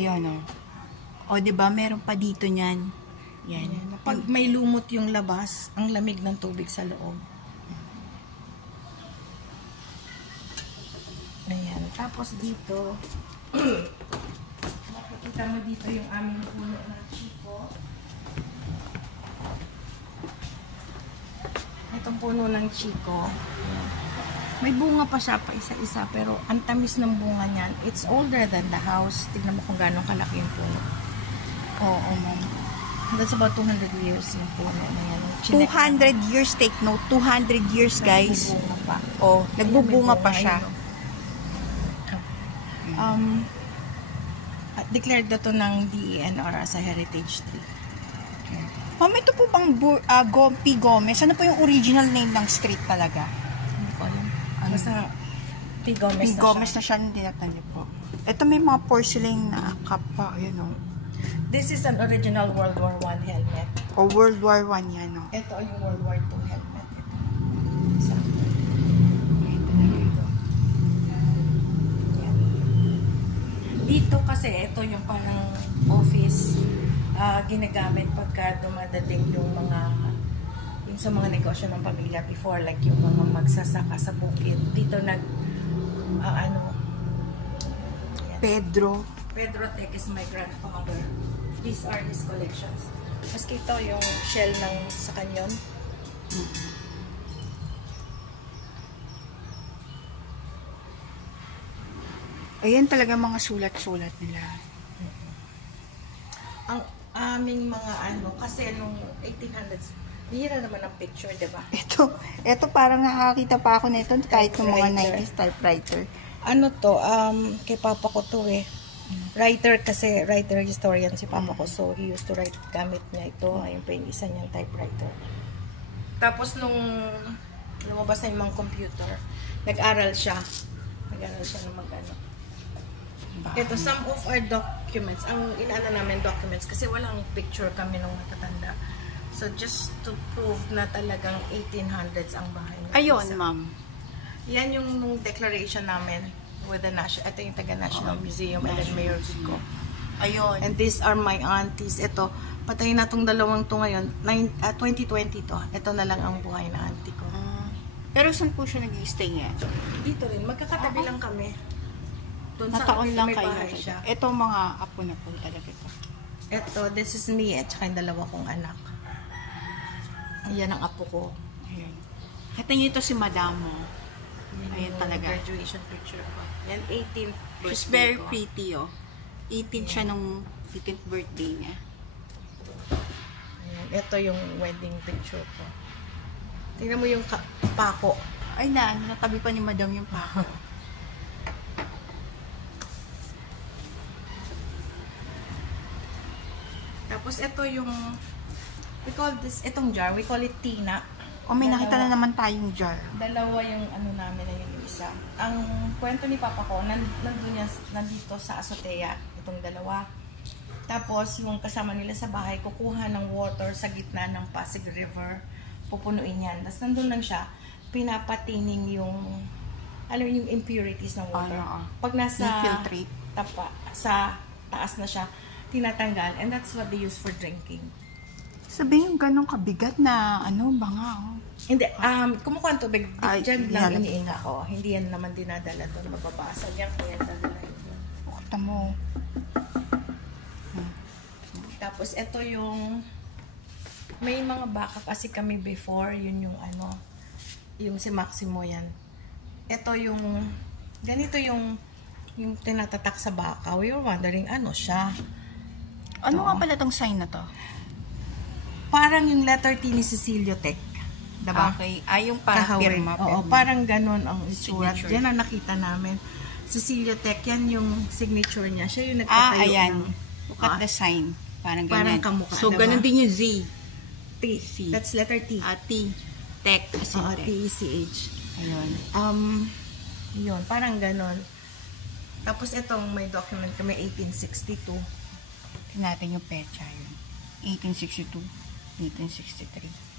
Ayan o. O, diba? Meron pa dito niyan. Yan. Pag may lumot yung labas, ang lamig ng tubig sa loob. Ayan. Tapos dito, makikita mo dito yung aming puno ng chiko. Itong puno ng chiko. May bunga pa siya pa isa-isa, pero ang tamis ng bunga niyan. It's older than the house. Tignan mo kung gano'ng kalaki yung puno. Oo, ma'am. That's about 200 years yung puno na yan. 200 years, take note. 200 years, guys. Nagbubunga pa. Oh, nagbubunga pa siya. Declared na to ng DENR as a heritage tree. Ma'am, ito po bang P. Gomez? Ano po yung original name ng street talaga? Hindi ko alam. Basta P. Gomez P. Gomez na siya, hindi natin po. Ito may mga porcelain na kapa. Ayan o. This is an original World War I helmet. O World War I yan o. Ito yung World War II helmet. Ito. Dito kasi ito yung parang office ginagamit pagka dumadating yung sa mga negosyo ng pamilya before, like yung mga magsasaka sa bukid. Dito Pedro Tech is my grandfather. These are his collections. Maski ito yung shell ng sa kanyon. Ayan talaga mga sulat-sulat nila. Ang aming mga kasi nung 1800s, bihira naman ang picture, diba? Ito parang nakakita pa ako nito kahit ng mga 90s typewriter. Ano to? Kay papa ko to eh. Writer historian si papa ko. So, he used to write gamit niya ito. Ayun pa yung isa niyang typewriter. Tapos nung lumabas na yung mga computer, nag-aral siya ng mag-ano. Ito, some of our documents, ang inaano namin documents, kasi walang picture kami nung natatanda. So, just to prove na talagang 1800s ang bahay. Ayun, ma'am. Yan yung nung declaration namin with the ito yung taga-National Museum and then Mayor Vico. Ayun. And these are my aunties. Ito, patay na tong dalawang to ngayon. 2020 to. Ito na lang ang buhay na auntie ko. Pero saan po siya nag-stay niya? Dito rin. Magkakatabi lang kami. Nataon lang kayo. Ito mga apo na po talaga ito. Ito, this is me at saka yung dalawa kong anak. Ayan ang apo ko. Ayan. Kata niyo ito si Madam mo. Ayan talaga. Graduation picture ko. Yan, 18th birthday. She's very pretty, oh. 18 siya nung 18th birthday niya. Ayan. Ito yung wedding picture ko. Tingnan mo yung pako. Ay natabi pa ni Madam yung pako. Tapos ito yung itong jar, we call it tina. O may nakita na naman tayong jar. Dalawa yung namin na yung isa. Ang kwento ni papa ko, nandito sa azotea, itong dalawa. Tapos yung kasama nila sa bahay, kukuha ng water sa gitna ng Pasig River, pupunuin yan. Tapos nandun lang siya, pinapatining yung impurities ng water. Pag nasa sa taas na siya, tinatanggal, and that's what they use for drinking. Sabihin yung ganong kabigat na banga. Hindi, kumukuha ang tubig, dyan lang iniinga ko. Hindi yan naman dinadala doon, mababasag yan, kaya dadala yun. Bukta mo. Tapos, ito yung, may mga baka kasi kami before, yun yung yung si Maximo yan. Ito yung, ganito yung tinatatak sa baka. We were wondering, siya? Ano nga pala tong sign na to? Parang yung letter T ni Cecilio Tech. Diba? Okay. Yung parang pirma. Oo, parang ganun ang itsura. Yan ang nakita namin. Cecilio Tech, yan yung signature niya. Siya yung nagtatayo. Ayan. Look at the sign. Parang ganyan. Parang kamukha. So, diba? Ganun din yung Z. T. C. That's letter T. T. Tech. T-E-C-H. Ayun. Yun, parang ganun. Tapos itong may document kami, 1862. Tingnan natin yung petsa yun. 1862, 1863.